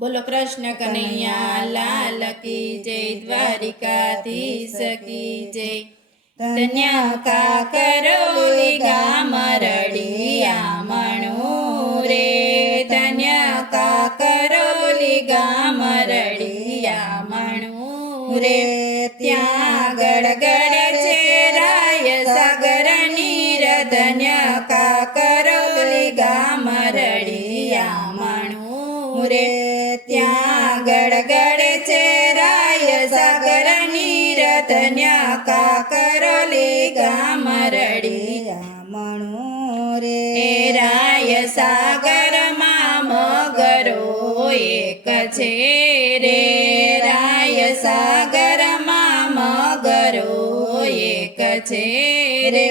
बोलो कृष्ण कन्हैया लाल की जय, द्वारिकाधीश की जय। धन्य का करोली गामरडिया मणु रे, धन्य का करोली गामरडिया मणु रे। ત્યાં ગળગળે છે રાય સાગર નીર, ધન્ય કા કરોલી ગામરડિયા મણુ રે। ત્યાં ગળગળે છે રાય સાગર નીર, ધન્ય કા કરોલી ગામરડિયા મણુ રે। રાય સાગર માં મગરો એક છે રે, રાય સાગર માં મગરો એક છે રે।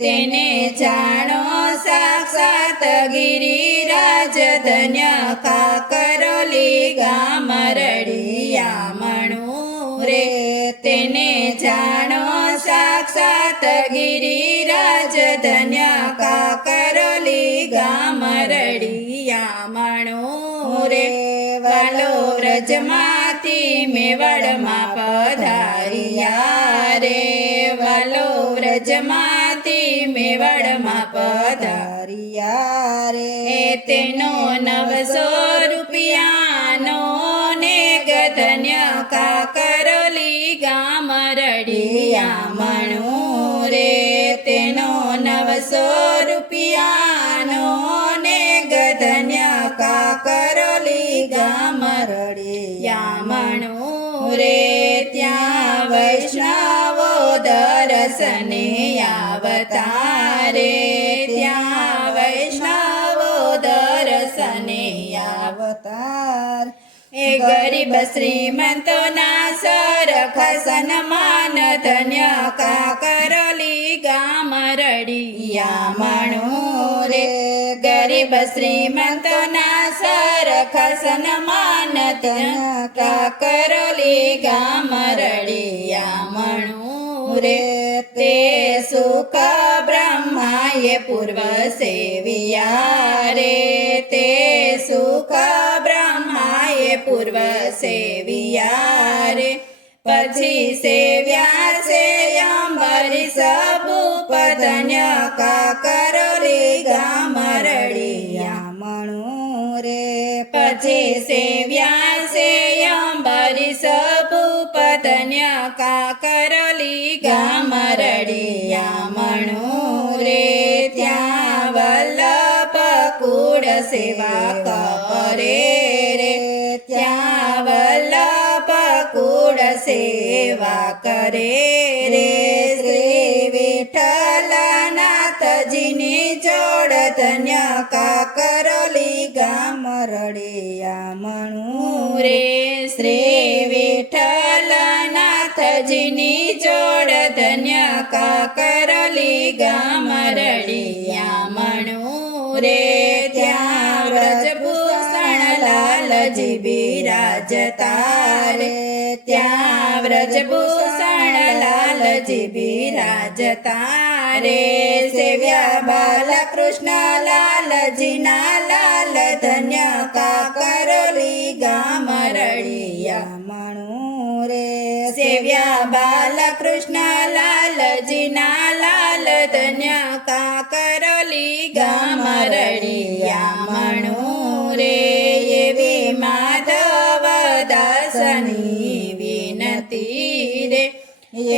તેને જાણો સાક્ષાત ગિરિરાજ, ધન્ય કા કરોલી ગામરડિયા મણુ રે। તેને જાણો સાક્ષાત ગિરિરાજ, ધન્ય કા કરોલી ગામરડિયા મણુ રે। વાલો વ્રજમાંથી મેવાડમાં પધાર્યા રે, વાલો વ્રજમાંથી મેવાડમાં પધાર્યા રે। તેનો 900 રૂપિયાનો ને ધન્ય કા કરોલી ગામરડિયા મણુ રે। તેનો 900 રૂપિયાનો ને ધન્ય કા કરોલી ગામરડિયા મણુ રે। ત્યાં વૈષ્ણવો દર્શને આવતા રે, ત્યાં વૈષ્ણવો દર્શને આવતા। એ ગરીબ શ્રીમંતોના સરખા સન્માન, ધન્ય કા કરોલી ગામરડિયા મણુ રે। ગરીબ શ્રીમંતોના સરખા સન્માન, ધન્ય કા કરોલી ગામરડિયા મણુ રે। તે સુખ બ્રહ્માએ પૂર્વ સેવ્યા રે, તે સુખ બ્રહ્માએ પૂર્વ સેવ્યા રે। પછી સેવ્યા છે અંબરીશ ભૂપ, ધન્ય કા કરોલી ગામરડિયા મણુ રે। પછી સેવ્યા છે અંબરીશ ભૂપ, ધન્ય કા કરોલી ગામરડિયા મણુ રે। ત્યાં વલ્લભ કુળ સેવા કરે રે, ત્યાં વલ્લભ કુળ સેવા કરે રે। શ્રી વિઠ્ઠલનાથજીની જોડ, ધન્ય કા કરોલી ગામરડિયા મણુ રે। શ્રી વિઠ્ઠલનાથજીની જોડ, ધન્ય કા કરોલી ગામરડિયા મણુ રે। ત્યાં વ્રજભૂષણ લાલજી બિરાજતા રે, ત્યાં વ્રજભૂષણ લાલજી બિરાજતા રે। સેવ્યા બાલકૃષ્ણ લાલજીના લાલ, ધન્ય કા કરોલી ગામરડિયા મણુ રે। સેવ્યા બાલકૃષ્ણ લાલજીના લાલ, ધન્ય કા કરોલી ગામરડિયા મણુ રે। એવી માધવ દાસની વિનતી રે,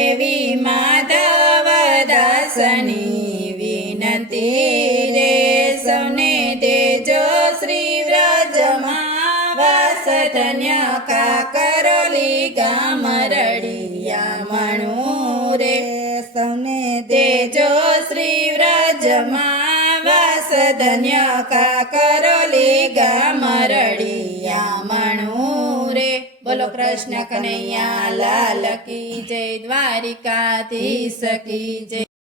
એવી માધવ દાસની વિનતી રે। સૌને દેજો શ્રી વ્રજમાં વાસ, ધન્ય કા કરોલી ગામરડિયા મણુ રે। સૌને દેજો શ્રી વ્રજમાં વાસ, ધન્ય કા કરોલી ગામરડિયા મણુ રે। बोलो कृष्ण कन्हैया लाल की जय, द्वारिकाधीश की जय।